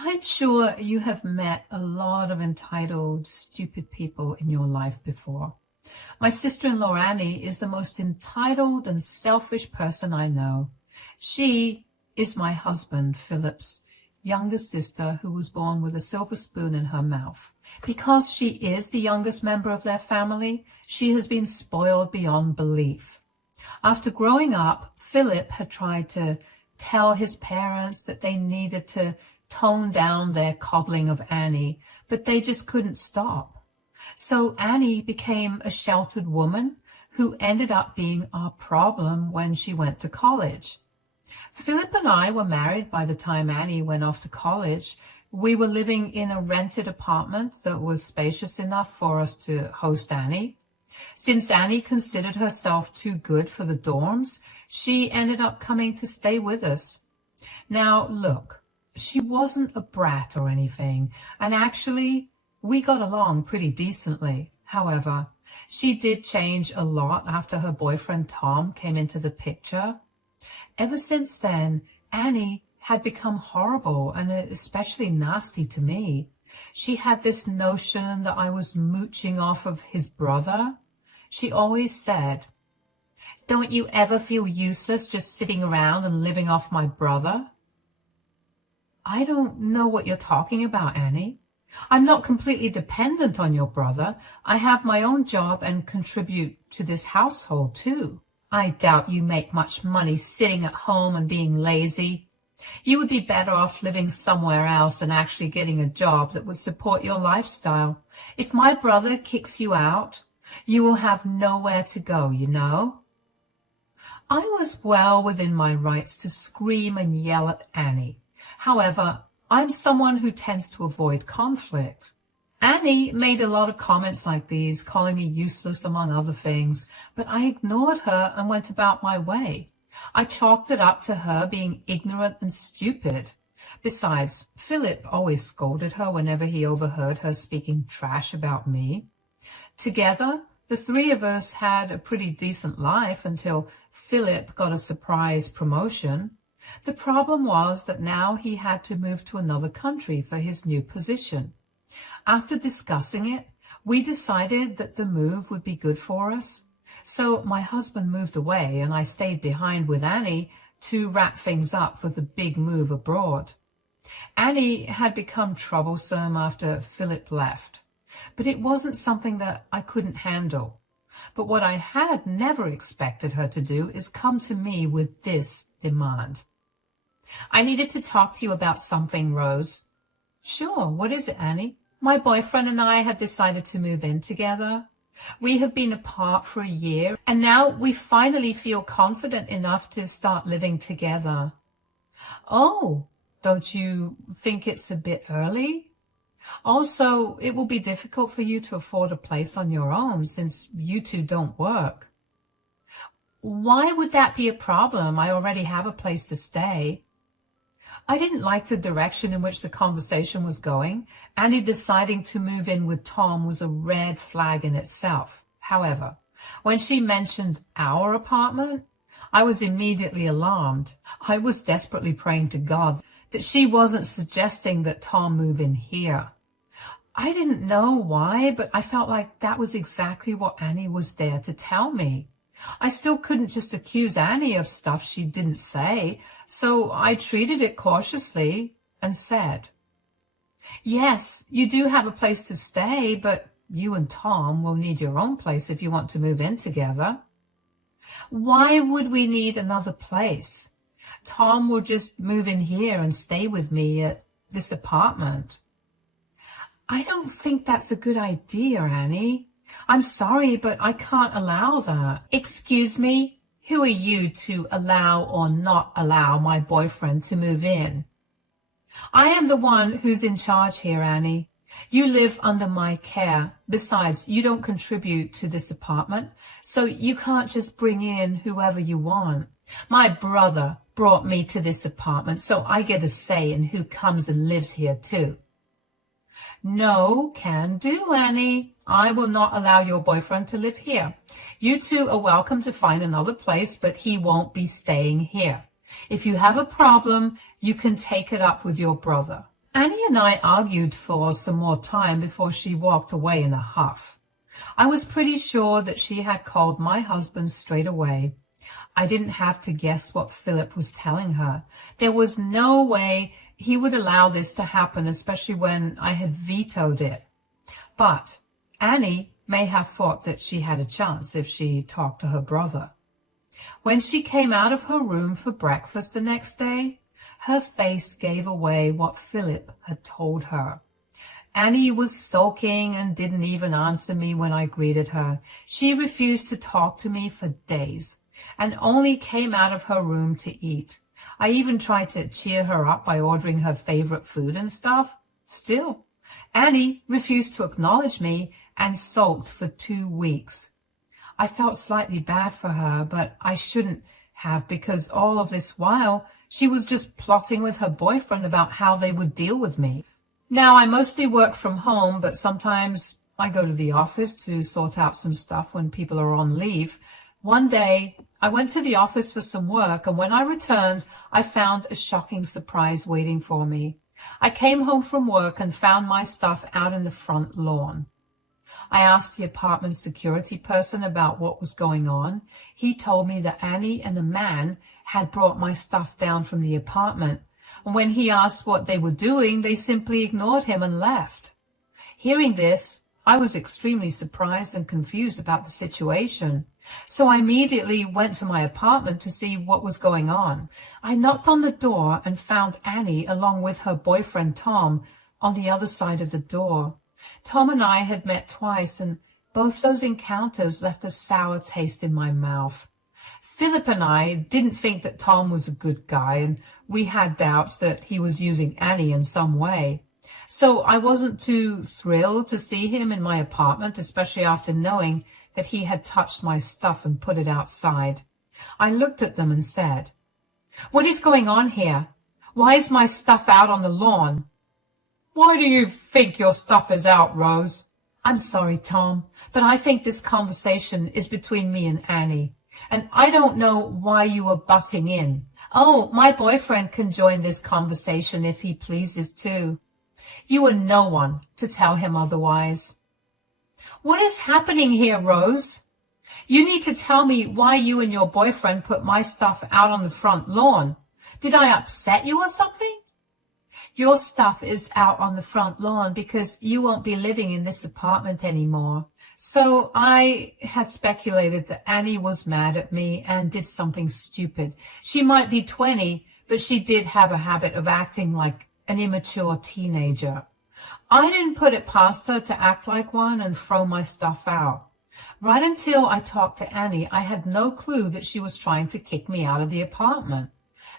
I'm sure you have met a lot of entitled, stupid people in your life before. My sister-in-law Annie is the most entitled and selfish person I know. She is my husband, Philip's younger sister, who was born with a silver spoon in her mouth. Because she is the youngest member of their family, she has been spoiled beyond belief. After growing up, Philip had tried to tell his parents that they needed to tone down their coddling of Annie, but they just couldn't stop. So Annie became a sheltered woman who ended up being our problem when she went to college. Philip and I were married by the time Annie went off to college. We were living in a rented apartment that was spacious enough for us to host Annie. Since Annie considered herself too good for the dorms, she ended up coming to stay with us. Now, look, she wasn't a brat or anything, and actually, we got along pretty decently. However, she did change a lot after her boyfriend Tom came into the picture. Ever since then, Annie had become horrible and especially nasty to me. She had this notion that I was mooching off of his brother. She always said, "Don't you ever feel useless just sitting around and living off my brother?" I don't know what you're talking about, Annie. I'm not completely dependent on your brother. I have my own job and contribute to this household too. I doubt you make much money sitting at home and being lazy. You would be better off living somewhere else and actually getting a job that would support your lifestyle. If my brother kicks you out, you will have nowhere to go, you know. I was well within my rights to scream and yell at Annie. However, I'm someone who tends to avoid conflict. Annie made a lot of comments like these, calling me useless among other things, but I ignored her and went about my way. I chalked it up to her being ignorant and stupid. Besides, Philip always scolded her whenever he overheard her speaking trash about me. Together, the three of us had a pretty decent life until Philip got a surprise promotion. The problem was that now he had to move to another country for his new position. After discussing it, we decided that the move would be good for us. So my husband moved away and I stayed behind with Annie to wrap things up for the big move abroad. Annie had become troublesome after Philip left, but it wasn't something that I couldn't handle. But what I had never expected her to do is come to me with this demand. "I needed to talk to you about something, Rose." "Sure, what is it, Annie?" "My boyfriend and I have decided to move in together. We have been apart for a year, and now we finally feel confident enough to start living together." "Oh, don't you think it's a bit early? Also, it will be difficult for you to afford a place on your own since you two don't work." "Why would that be a problem? I already have a place to stay." I didn't like the direction in which the conversation was going. Annie deciding to move in with Tom was a red flag in itself. However, when she mentioned our apartment, I was immediately alarmed. I was desperately praying to God that she wasn't suggesting that Tom move in here. I didn't know why, but I felt like that was exactly what Annie was there to tell me. I still couldn't just accuse Annie of stuff she didn't say, so I treated it cautiously and said, "Yes, you do have a place to stay, but you and Tom will need your own place if you want to move in together." "Why would we need another place? Tom will just move in here and stay with me at this apartment." "I don't think that's a good idea, Annie. I'm sorry, but I can't allow that." "Excuse me? Who are you to allow or not allow my boyfriend to move in?" "I am the one who's in charge here, Annie. You live under my care. Besides, you don't contribute to this apartment, so you can't just bring in whoever you want. My brother brought me to this apartment, so I get a say in who comes and lives here too." "No can do, Annie. I will not allow your boyfriend to live here. You two are welcome to find another place, but he won't be staying here. If you have a problem, you can take it up with your brother. Annie and I argued for some more time before she walked away in a huff. I was pretty sure that she had called my husband straight away. I didn't have to guess what Philip was telling her. There was no way he would allow this to happen, especially when I had vetoed it. But Annie may have thought that she had a chance if she talked to her brother. When she came out of her room for breakfast the next day, her face gave away what Philip had told her. Annie was sulking and didn't even answer me when I greeted her. She refused to talk to me for days and only came out of her room to eat. I even tried to cheer her up by ordering her favorite food and stuff. Still, Annie refused to acknowledge me and sulked for 2 weeks. I felt slightly bad for her, but I shouldn't have, because all of this while she was just plotting with her boyfriend about how they would deal with me. Now, I mostly work from home, but sometimes I go to the office to sort out some stuff when people are on leave. One day, I went to the office for some work, and when I returned, I found a shocking surprise waiting for me. I came home from work and found my stuff out in the front lawn. I asked the apartment security person about what was going on. He told me that Annie and a man had brought my stuff down from the apartment. And when he asked what they were doing, they simply ignored him and left. Hearing this, I was extremely surprised and confused about the situation. So I immediately went to my apartment to see what was going on. I knocked on the door and found Annie along with her boyfriend Tom on the other side of the door. Tom and I had met twice, and both those encounters left a sour taste in my mouth. Philip and I didn't think that Tom was a good guy, and we had doubts that he was using Annie in some way. So I wasn't too thrilled to see him in my apartment, especially after knowing that he had touched my stuff and put it outside. I looked at them and said, "What is going on here? Why is my stuff out on the lawn?" "Why do you think your stuff is out, Rose?" "I'm sorry, Tom, but I think this conversation is between me and Annie, and I don't know why you are butting in." "Oh, my boyfriend can join this conversation if he pleases too." "You are no one to tell him otherwise." "What is happening here, Rose? You need to tell me why you and your boyfriend put my stuff out on the front lawn. Did I upset you or something?" "Your stuff is out on the front lawn because you won't be living in this apartment anymore." So I had speculated that Annie was mad at me and did something stupid. She might be 20, but she did have a habit of acting like an immature teenager. I didn't put it past her to act like one and throw my stuff out. Right until I talked to Annie, I had no clue that she was trying to kick me out of the apartment.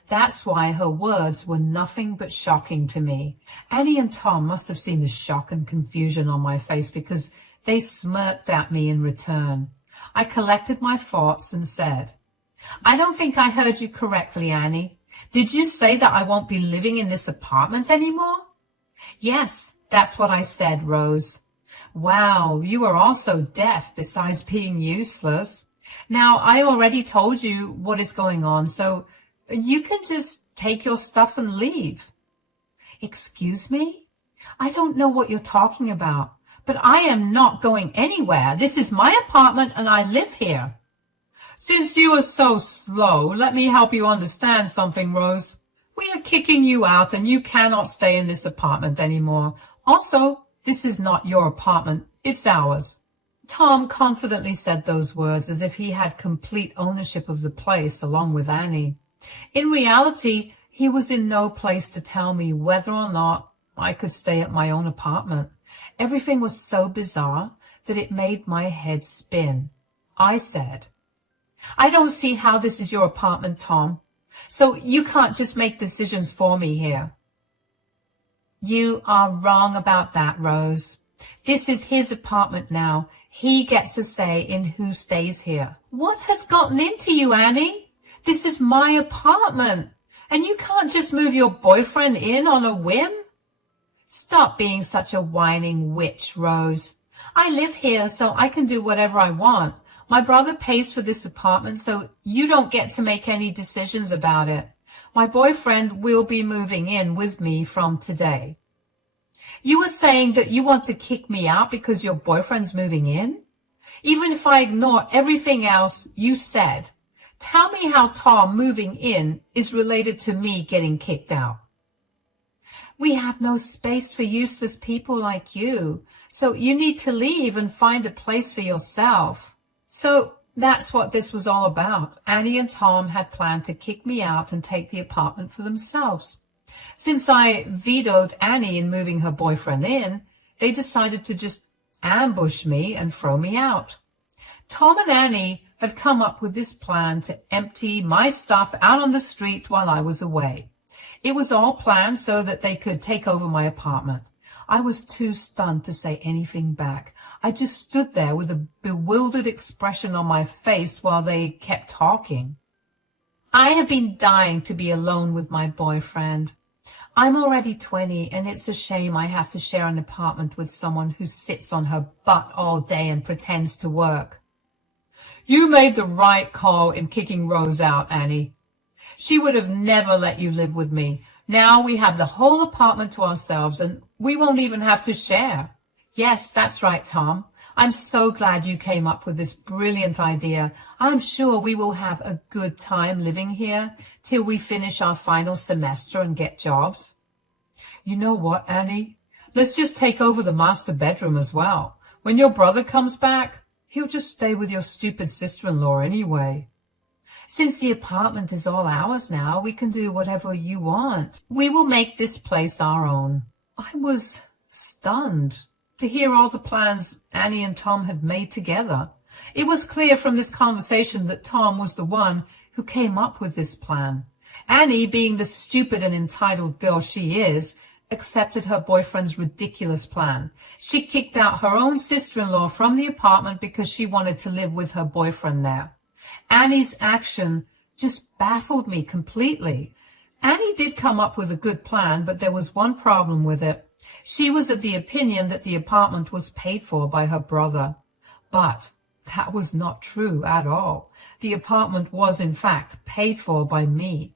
That's why her words were nothing but shocking to me. Annie and Tom must have seen the shock and confusion on my face because they smirked at me in return. I collected my thoughts and said, "I don't think I heard you correctly, Annie. Did you say that I won't be living in this apartment anymore?" "Yes, that's what I said, Rose." "Wow, you are also deaf besides being useless. Now, I already told you what is going on, so you can just take your stuff and leave." "Excuse me? I don't know what you're talking about, but I am not going anywhere. This is my apartment and I live here." "Since you are so slow, let me help you understand something, Rose. We are kicking you out and you cannot stay in this apartment anymore. Also, this is not your apartment, it's ours." Tom confidently said those words as if he had complete ownership of the place along with Annie. In reality, he was in no place to tell me whether or not I could stay at my own apartment. Everything was so bizarre that it made my head spin. I said, "I don't see how this is your apartment, Tom. So you can't just make decisions for me here." "You are wrong about that, Rose. This is his apartment now. He gets a say in who stays here." "What has gotten into you, Annie? This is my apartment, and you can't just move your boyfriend in on a whim." "Stop being such a whining witch, Rose. I live here, so I can do whatever I want. My brother pays for this apartment, so you don't get to make any decisions about it. My boyfriend will be moving in with me from today. You were saying that you want to kick me out because your boyfriend's moving in? Even if I ignore everything else you said, tell me how Tom moving in is related to me getting kicked out. We have no space for useless people like you, so you need to leave and find a place for yourself. So that's what this was all about. Annie and Tom had planned to kick me out and take the apartment for themselves. Since I vetoed Annie in moving her boyfriend in, they decided to just ambush me and throw me out. Tom and Annie had come up with this plan to empty my stuff out on the street while I was away. It was all planned so that they could take over my apartment. I was too stunned to say anything back. I just stood there with a bewildered expression on my face while they kept talking. I had been dying to be alone with my boyfriend. I'm already 20, and it's a shame I have to share an apartment with someone who sits on her butt all day and pretends to work. You made the right call in kicking Rose out, Annie. She would have never let you live with me. Now we have the whole apartment to ourselves, and we won't even have to share. Yes, that's right, Tom. I'm so glad you came up with this brilliant idea. I'm sure we will have a good time living here till we finish our final semester and get jobs. You know what, Annie? Let's just take over the master bedroom as well. When your brother comes back, he'll just stay with your stupid sister-in-law anyway. Since the apartment is all ours now, we can do whatever you want. We will make this place our own. I was stunned to hear all the plans Annie and Tom had made together. It was clear from this conversation that Tom was the one who came up with this plan. Annie, being the stupid and entitled girl she is, accepted her boyfriend's ridiculous plan. She kicked out her own sister-in-law from the apartment because she wanted to live with her boyfriend there. Annie's action just baffled me completely. Annie did come up with a good plan, but there was one problem with it. She was of the opinion that the apartment was paid for by her brother. But that was not true at all. The apartment was, in fact, paid for by me.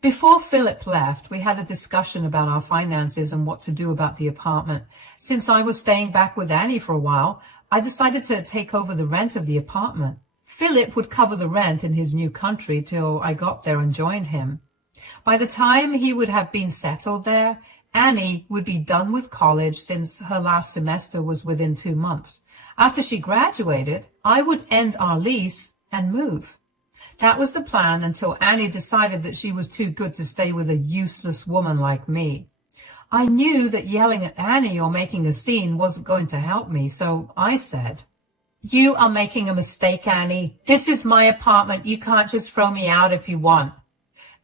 Before Philip left, we had a discussion about our finances and what to do about the apartment. Since I was staying back with Annie for a while, I decided to take over the rent of the apartment. Philip would cover the rent in his new country till I got there and joined him. By the time he would have been settled there, Annie would be done with college since her last semester was within 2 months. After she graduated, I would end our lease and move. That was the plan until Annie decided that she was too good to stay with a useless woman like me. I knew that yelling at Annie or making a scene wasn't going to help me, so I said, "You are making a mistake, Annie. This is my apartment. You can't just throw me out if you want.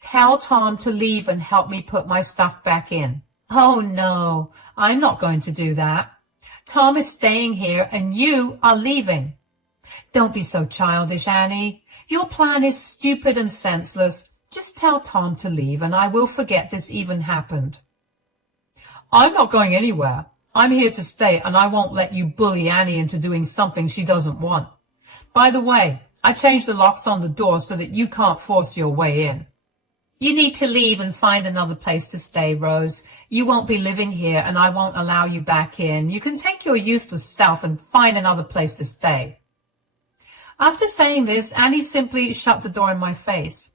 Tell Tom to leave and help me put my stuff back in." "Oh, no, I'm not going to do that. Tom is staying here and you are leaving." "Don't be so childish, Annie. Your plan is stupid and senseless. Just tell Tom to leave and I will forget this even happened." "I'm not going anywhere. I'm here to stay and I won't let you bully Annie into doing something she doesn't want. By the way, I changed the locks on the door so that you can't force your way in." "You need to leave and find another place to stay, Rose. You won't be living here and I won't allow you back in. You can take your useless self and find another place to stay." After saying this, Annie simply shut the door in my face.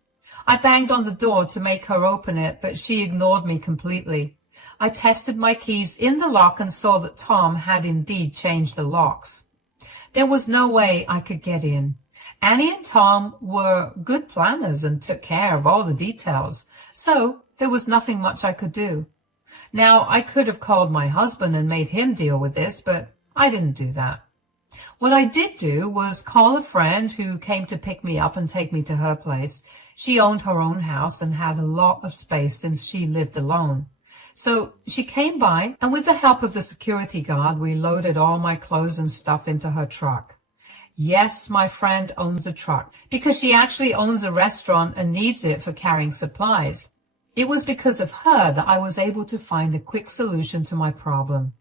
I banged on the door to make her open it, but she ignored me completely. I tested my keys in the lock and saw that Tom had indeed changed the locks. There was no way I could get in. Annie and Tom were good planners and took care of all the details, so there was nothing much I could do. Now, I could have called my husband and made him deal with this, but I didn't do that. What I did do was call a friend who came to pick me up and take me to her place. She owned her own house and had a lot of space since she lived alone. So she came by, and with the help of the security guard, we loaded all my clothes and stuff into her truck. Yes, my friend owns a truck, because she actually owns a restaurant and needs it for carrying supplies. It was because of her that I was able to find a quick solution to my problem.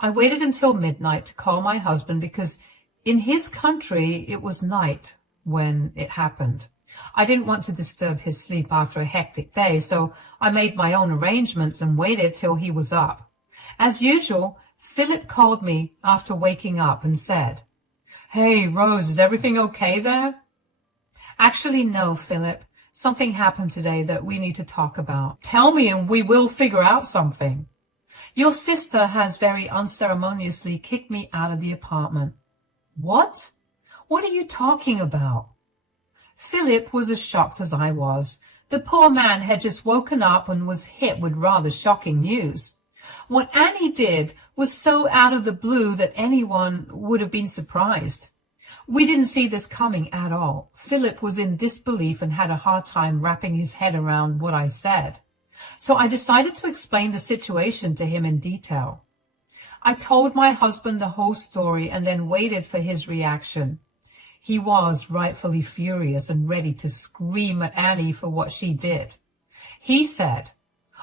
I waited until midnight to call my husband because in his country it was night when it happened. I didn't want to disturb his sleep after a hectic day, so I made my own arrangements and waited till he was up. As usual, Philip called me after waking up and said, "Hey, Rose, is everything okay there?" "Actually, no, Philip. Something happened today that we need to talk about." "Tell me and we will figure out something." "Your sister has very unceremoniously kicked me out of the apartment." "What? What are you talking about?" Philip was as shocked as I was. The poor man had just woken up and was hit with rather shocking news. What Annie did was so out of the blue that anyone would have been surprised. We didn't see this coming at all. Philip was in disbelief and had a hard time wrapping his head around what I said. So I decided to explain the situation to him in detail. I told my husband the whole story and then waited for his reaction. He was rightfully furious and ready to scream at Annie for what she did. He said,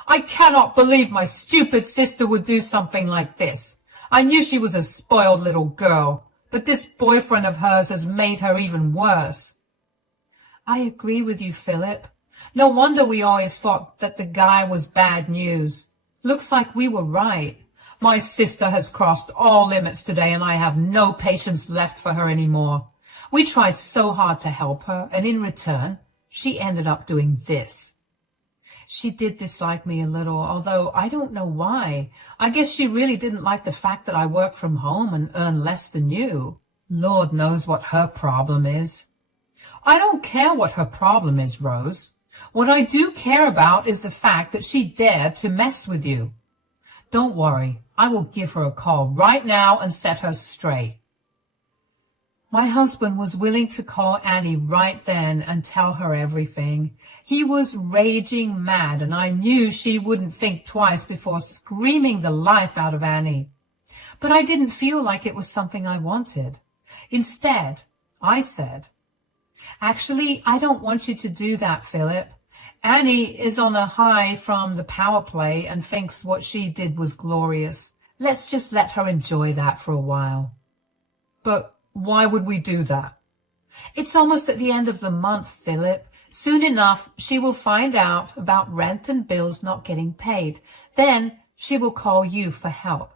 "I cannot believe my stupid sister would do something like this. I knew she was a spoiled little girl, but this boyfriend of hers has made her even worse." I agree with you, Philip. No wonder we always thought that the guy was bad news. Looks like we were right. My sister has crossed all limits today, and I have no patience left for her anymore. We tried so hard to help her, and in return, she ended up doing this. She did dislike me a little, although I don't know why. I guess she really didn't like the fact that I work from home and earn less than you. Lord knows what her problem is. I don't care what her problem is, Rose. What I do care about is the fact that she dared to mess with you. Don't worry, I will give her a call right now and set her straight. My husband was willing to call Annie right then and tell her everything. He was raging mad, and I knew she wouldn't think twice before screaming the life out of Annie. But I didn't feel like it was something I wanted. Instead, I said, "Actually, I don't want you to do that, Philip. Annie is on a high from the power play and thinks what she did was glorious. Let's just let her enjoy that for a while." "But why would we do that?" "It's almost at the end of the month, Philip. Soon enough, she will find out about rent and bills not getting paid. Then she will call you for help."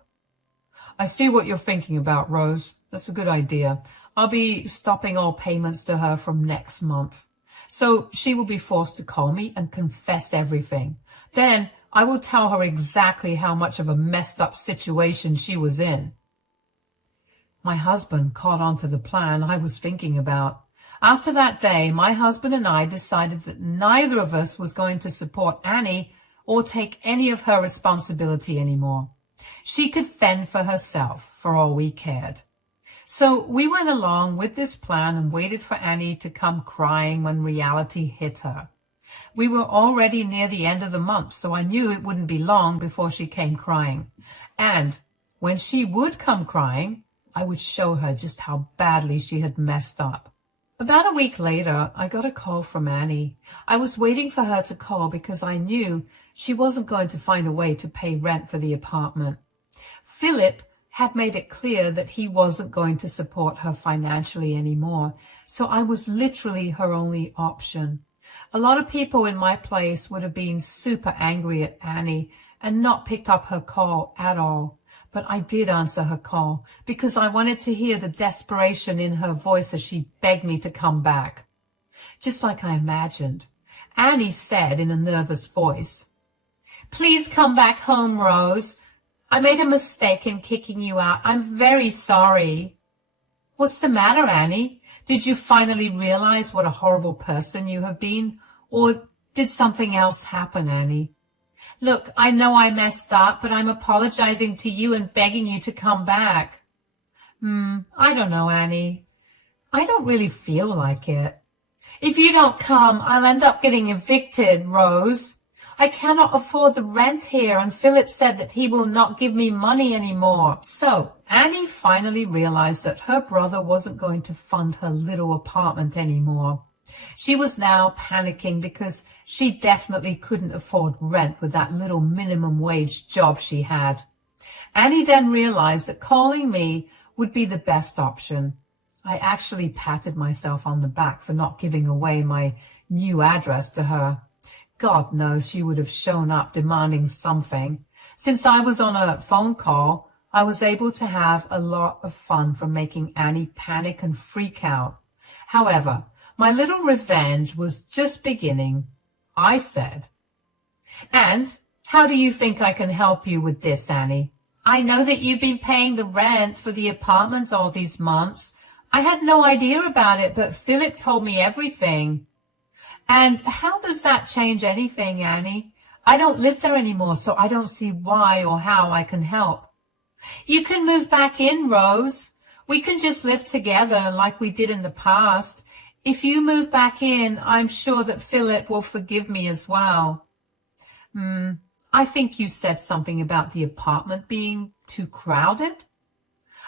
"I see what you're thinking about, Rose. That's a good idea. I'll be stopping all payments to her from next month. So she will be forced to call me and confess everything. Then I will tell her exactly how much of a messed up situation she was in." My husband caught on to the plan I was thinking about. After that day, my husband and I decided that neither of us was going to support Annie or take any of her responsibility anymore. She could fend for herself, for all we cared. So we went along with this plan and waited for Annie to come crying when reality hit her. We were already near the end of the month, so I knew it wouldn't be long before she came crying. And when she would come crying, I would show her just how badly she had messed up. About a week later, I got a call from Annie. I was waiting for her to call because I knew she wasn't going to find a way to pay rent for the apartment. Philip had made it clear that he wasn't going to support her financially anymore, so I was literally her only option. A lot of people in my place would have been super angry at Annie and not picked up her call at all. But I did answer her call because I wanted to hear the desperation in her voice as she begged me to come back. Just like I imagined, Annie said in a nervous voice, "Please come back home, Rose. I made a mistake in kicking you out. I'm very sorry." "What's the matter, Annie? Did you finally realize what a horrible person you have been? Or did something else happen, Annie?" "Look, I know I messed up, but I'm apologizing to you and begging you to come back." I don't know, Annie. I don't really feel like it." "If you don't come, I'll end up getting evicted, Rose. I cannot afford the rent here, and Philip said that he will not give me money anymore." So Annie finally realized that her brother wasn't going to fund her little apartment anymore. She was now panicking because she definitely couldn't afford rent with that little minimum wage job she had. Annie then realized that calling me would be the best option. I actually patted myself on the back for not giving away my new address to her. God knows she would have shown up demanding something. Since I was on a phone call, I was able to have a lot of fun from making Annie panic and freak out. However, my little revenge was just beginning. I said, "And how do you think I can help you with this, Annie? I know that you've been paying the rent for the apartment all these months. I had no idea about it, but Philip told me everything." "And how does that change anything, Annie? I don't live there anymore, so I don't see why or how I can help." "You can move back in, Rose. We can just live together like we did in the past. If you move back in, I'm sure that Philip will forgive me as well." I think you said something about the apartment being too crowded."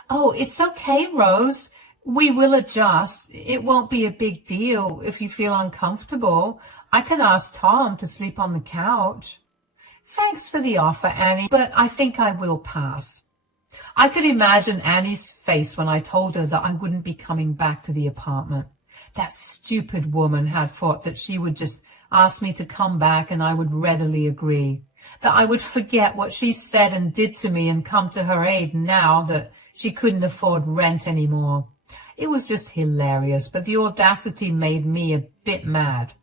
"Oh, it's okay, Rose. We will adjust. It won't be a big deal if you feel uncomfortable. I can ask Tom to sleep on the couch." "Thanks for the offer, Annie, but I think I will pass." I could imagine Annie's face when I told her that I wouldn't be coming back to the apartment. That stupid woman had thought that she would just ask me to come back and I would readily agree, that I would forget what she said and did to me and come to her aid now that she couldn't afford rent anymore. It was just hilarious, but the audacity made me a bit mad.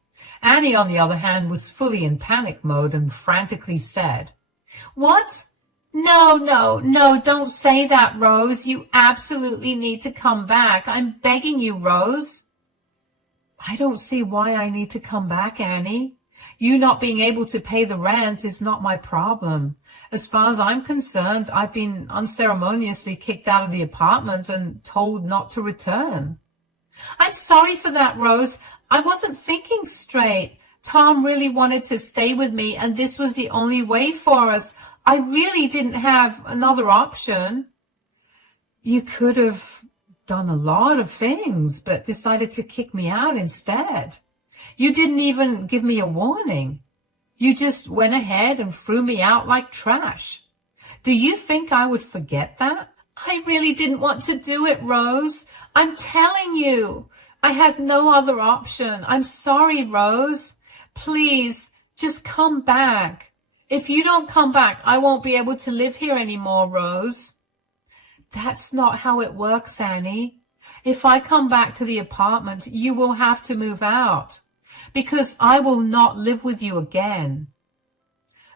Annie, on the other hand, was fully in panic mode and frantically said, "What? No, no, no, don't say that, Rose. You absolutely need to come back. I'm begging you, Rose." "I don't see why I need to come back, Annie. You not being able to pay the rent is not my problem. As far as I'm concerned, I've been unceremoniously kicked out of the apartment and told not to return." "I'm sorry for that, Rose. I wasn't thinking straight. Tom really wanted to stay with me, and this was the only way for us. I really didn't have another option." "You could have done a lot of things, but decided to kick me out instead. You didn't even give me a warning. You just went ahead and threw me out like trash. Do you think I would forget that?" "I really didn't want to do it, Rose. I'm telling you. I had no other option. I'm sorry, Rose. Please, just come back. If you don't come back, I won't be able to live here anymore, Rose." "That's not how it works, Annie. If I come back to the apartment, you will have to move out, because I will not live with you again."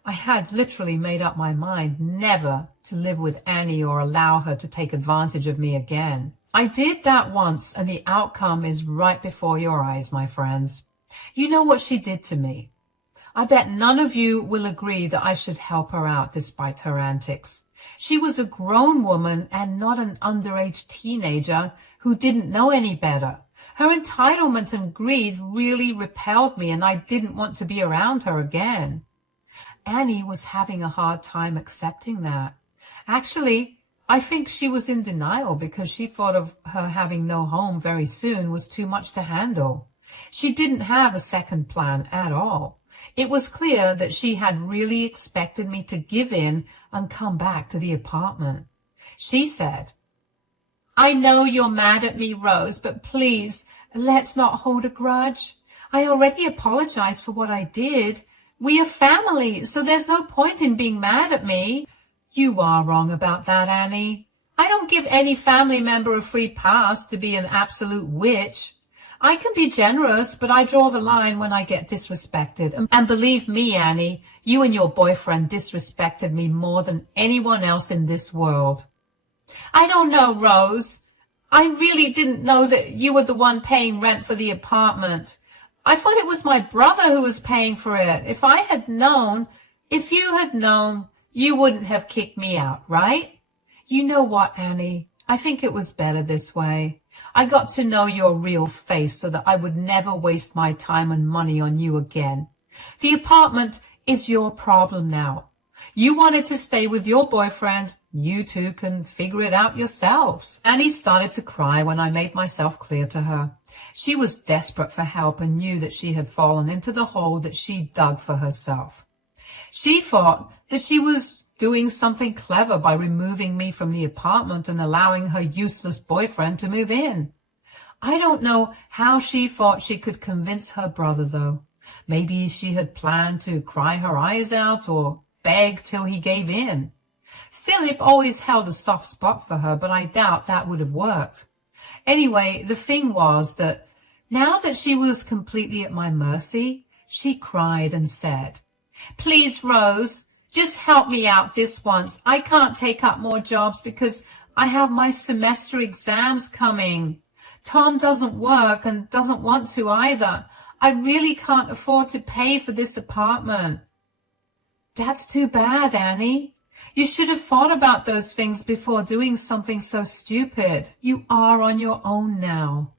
I had literally made up my mind never to live with Annie or allow her to take advantage of me again. I did that once, and the outcome is right before your eyes, my friends. You know what she did to me. I bet none of you will agree that I should help her out despite her antics. She was a grown woman and not an underage teenager who didn't know any better. Her entitlement and greed really repelled me, and I didn't want to be around her again. Annie was having a hard time accepting that. Actually, I think she was in denial because she thought of her having no home very soon was too much to handle. She didn't have a second plan at all. It was clear that she had really expected me to give in and come back to the apartment. She said, "I know you're mad at me, Rose, but please, let's not hold a grudge. I already apologized for what I did. We are family, so there's no point in being mad at me." "You are wrong about that, Annie. I don't give any family member a free pass to be an absolute witch. I can be generous, but I draw the line when I get disrespected. And believe me, Annie, you and your boyfriend disrespected me more than anyone else in this world." "I don't know, Rose. I really didn't know that you were the one paying rent for the apartment. I thought it was my brother who was paying for it. If you had known, you wouldn't have kicked me out, right?" "You know what, Annie? I think it was better this way. I got to know your real face so that I would never waste my time and money on you again. The apartment is your problem now. You wanted to stay with your boyfriend. You two can figure it out yourselves." Annie started to cry when I made myself clear to her. She was desperate for help and knew that she had fallen into the hole that she dug for herself. She thought that she was doing something clever by removing me from the apartment and allowing her useless boyfriend to move in. I don't know how she thought she could convince her brother, though. Maybe she had planned to cry her eyes out, or beg till he gave in. Philip always held a soft spot for her, but I doubt that would have worked. Anyway, the thing was that now that she was completely at my mercy, she cried and said, "Please, Rose, just help me out this once. I can't take up more jobs because I have my semester exams coming. Tom doesn't work and doesn't want to either. I really can't afford to pay for this apartment." That's too bad, Annie. You should have thought about those things before doing something so stupid. You are on your own now.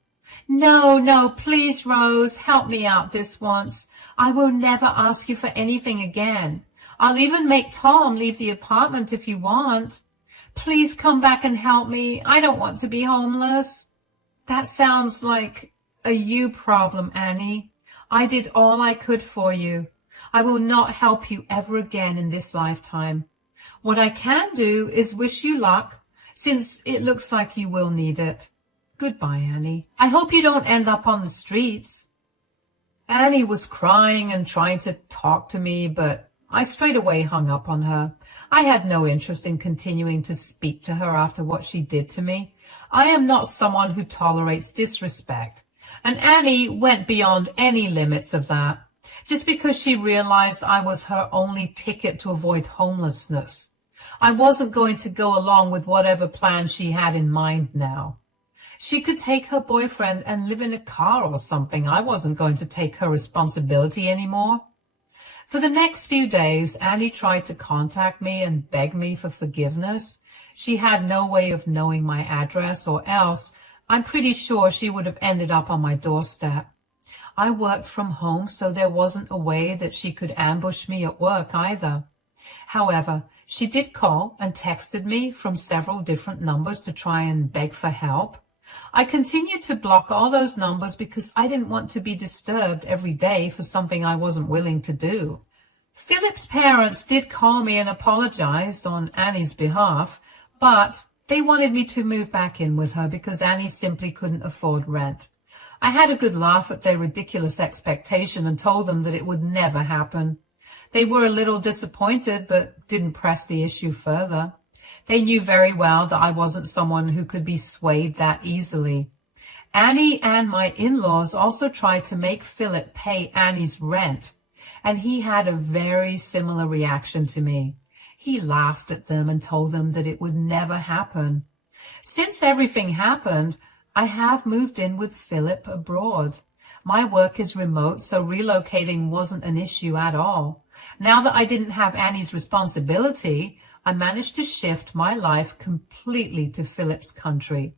No, please, Rose, help me out this once. I will never ask you for anything again. I'll even make Tom leave the apartment if you want. Please come back and help me. I don't want to be homeless. That sounds like a you problem, Annie. I did all I could for you. I will not help you ever again in this lifetime. What I can do is wish you luck, since it looks like you will need it. Goodbye, Annie. I hope you don't end up on the streets. Annie was crying and trying to talk to me, but I straight away hung up on her. I had no interest in continuing to speak to her after what she did to me. I am not someone who tolerates disrespect, and Annie went beyond any limits of that, just because she realized I was her only ticket to avoid homelessness. I wasn't going to go along with whatever plan she had in mind now. She could take her boyfriend and live in a car or something. I wasn't going to take her responsibility anymore. For the next few days, Annie tried to contact me and beg me for forgiveness. She had no way of knowing my address, or else I'm pretty sure she would have ended up on my doorstep. I worked from home, so there wasn't a way that she could ambush me at work either. However, she did call and texted me from several different numbers to try and beg for help. I continued to block all those numbers because I didn't want to be disturbed every day for something I wasn't willing to do. Philip's parents did call me and apologized on Annie's behalf, but they wanted me to move back in with her because Annie simply couldn't afford rent. I had a good laugh at their ridiculous expectation and told them that it would never happen. They were a little disappointed, but didn't press the issue further. They knew very well that I wasn't someone who could be swayed that easily. Annie and my in-laws also tried to make Philip pay Annie's rent, and he had a very similar reaction to me. He laughed at them and told them that it would never happen. Since everything happened, I have moved in with Philip abroad. My work is remote, so relocating wasn't an issue at all. Now that I didn't have Annie's responsibility, I managed to shift my life completely to Philip's country.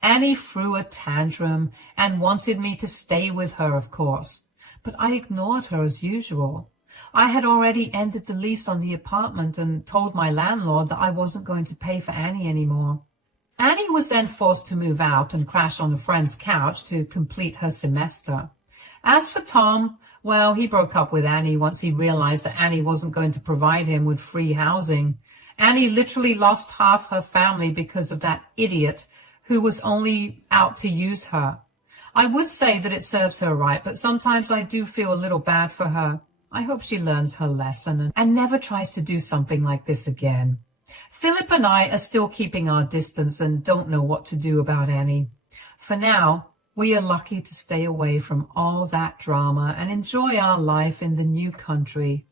Annie threw a tantrum and wanted me to stay with her, of course, but I ignored her as usual. I had already ended the lease on the apartment and told my landlord that I wasn't going to pay for Annie anymore. Annie was then forced to move out and crash on a friend's couch to complete her semester. As for Tom, well, he broke up with Annie once he realized that Annie wasn't going to provide him with free housing. Annie literally lost half her family because of that idiot who was only out to use her. I would say that it serves her right, but sometimes I do feel a little bad for her. I hope she learns her lesson and never tries to do something like this again. Philip and I are still keeping our distance and don't know what to do about Annie. For now, we are lucky to stay away from all that drama and enjoy our life in the new country.